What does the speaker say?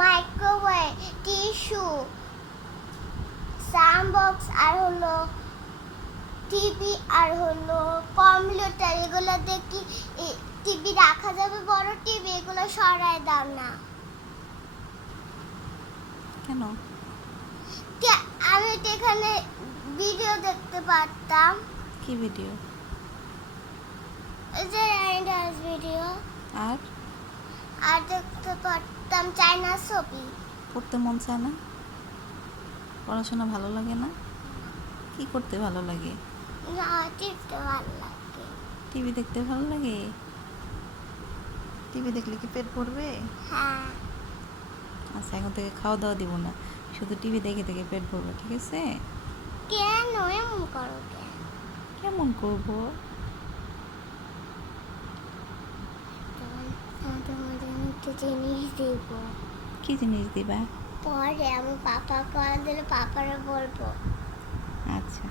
Microwave, tissue, sound box, আর হলো TV, আর হলো computer. এগুলো দেখি টিভি রাখা যাবে, বড় টিভি। এগুলো সরায় দাও না। কেন? আমি তো এখানে ভিডিও দেখতে পারতাম। কি ভিডিও? এই যে রাইডার্স ভিডিও। আর আর দেখতে পারতাম চায়না ছবি। পড়তে মন চায় না? পড়াশোনা ভালো লাগে না? কি করতে ভালো লাগে? না, টিপতে ভালো লাগে। টিভি দেখতে ভালো লাগে? টিভি দেখলে কি পেট ভরবে? হ্যাঁ। আচ্ছা, এখন থেকে খাওয়া দাওয়া দিব না, শুধু টিভি দেখে দেখে পেট ভরবে, ঠিক আছে? কেন এমন করো কেন? কেমন করব? তোমাদের একটা জিনিস দিব। কি জিনিস দিবা? পরে আমি পাপা করে দিলে পাপারে বলবো। আচ্ছা।